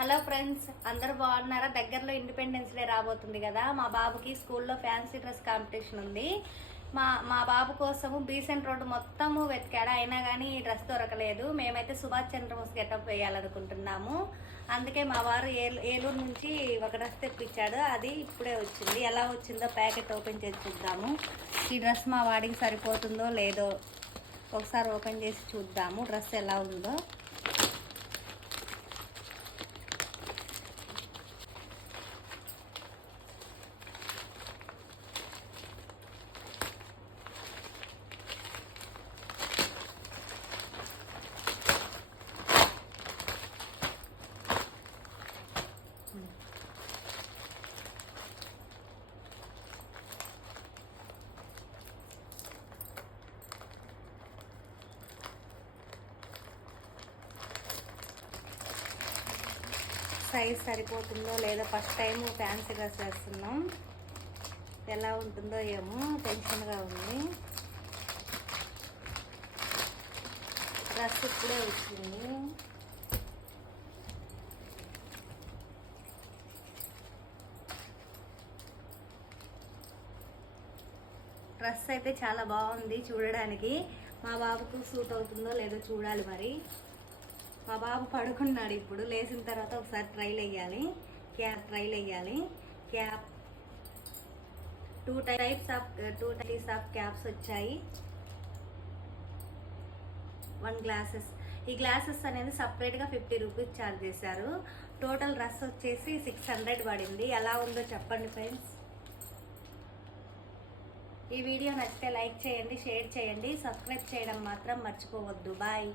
Hello friends, అందరూ బాగున్నారా? దగ్గరలో ఇండిపెండెన్స్ డే రాబోతుంది కదా. మా బాబుకి స్కూల్లో ఫ్యాన్సీ డ్రెస్ కాంపిటీషన్ ఉంది. మా బాబు కోసము బీసెంట్ రోడ్డు మొత్తము వెతికాడు, అయినా కానీ ఈ డ్రెస్ దొరకలేదు. మేమైతే సుభాష్ చంద్రబోస్ గెటప్ వేయాలనుకుంటున్నాము. అందుకే మా వారు ఏలూరు నుంచి ఒక డ్రెస్ తెప్పించాడు. అది ఇప్పుడే వచ్చింది. ఎలా వచ్చిందో ప్యాకెట్ ఓపెన్ చేసి చూద్దాము. ఈ డ్రెస్ మా వాడికి సరిపోతుందో లేదో ఒకసారి ఓపెన్ చేసి చూద్దాము డ్రెస్ ఎలా ఉందో. సైజ్ సరిపోతుందో లేదో, ఫస్ట్ టైం ఫ్యాన్సీ డ్రెస్ వేస్తున్నాం. ఎలా ఉంటుందో ఏమో టెన్షన్గా ఉంది. డ్రెస్ ఇప్పుడే వచ్చింది. డ్రెస్ అయితే చాలా బాగుంది చూడడానికి. మా బాబుకు సూట్ అవుతుందో లేదో చూడాలి మరి. మా బాబు పడుకున్నాడు. ఇప్పుడు లేచిన తర్వాత ఒకసారి ట్రైల్ వేయాలి. ట్రైల్ వేయాలి. Cap two types of caps వచ్చాయి. 1 గ్లాసెస్. ఈ గ్లాసెస్ అనేది సపరేట్గా 50 రూపీస్ ఛార్జ్ చేశారు. టోటల్ డ్రెస్ వచ్చేసి 600 పడింది. ఎలా ఉందో చెప్పండి ఫ్రెండ్స్. ఈ వీడియో నచ్చితే లైక్ చేయండి, షేర్ చేయండి, సబ్స్క్రైబ్ చేయడం మాత్రం మర్చిపోవద్దు. బాయ్.